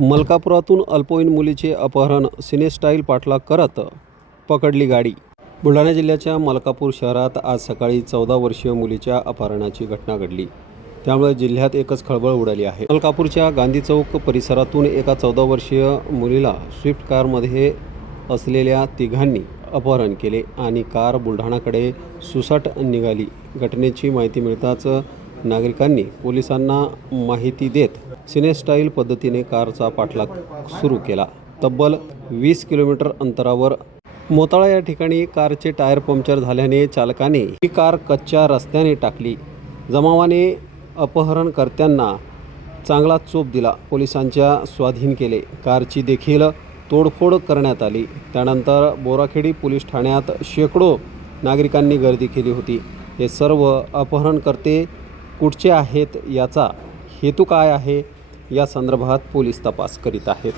मलकापुरातून अल्पवयीन मुलीचे अपहरण सिनेस्टाईल पाठलाग करत पकडली गाडी. बुलढाणा जिल्ह्याच्या मलकापूर शहरात आज सकाळी चौदा वर्षीय मुलीच्या अपहरणाची घटना घडली. त्यामुळे जिल्ह्यात एकच खळबळ उडाली आहे. मलकापूरच्या गांधी चौक परिसरातून एका चौदा वर्षीय मुलीला स्विफ्ट कारमध्ये असलेल्या तिघांनी अपहरण केले आणि कार बुलढाणाकडे सुसाट निघाली. घटनेची माहिती मिळताच नागरिकांनी पोलिसांना माहिती देत सिनेस्टाईल पद्धतीने कारचा पाठलाग सुरू केला. तब्बल वीस किलोमीटर अंतरावर मोताळा या ठिकाणी कारचे टायर पंक्चर झाल्याने चालकाने ही कार कच्च्या रस्त्याने टाकली. जमावाने अपहरणकर्त्यांना चांगला चोप दिला. पोलिसांच्या स्वाधीन केले. कारची देखील तोडफोड करण्यात आली. त्यानंतर बोराखेडी पोलीस ठाण्यात शेकडो नागरिकांनी गर्दी केली होती. हे सर्व अपहरणकर्ते कुठचे आहेत? याचा हेतू काय आहे? या संदर्भात पोलीस तपास करीत आहेत.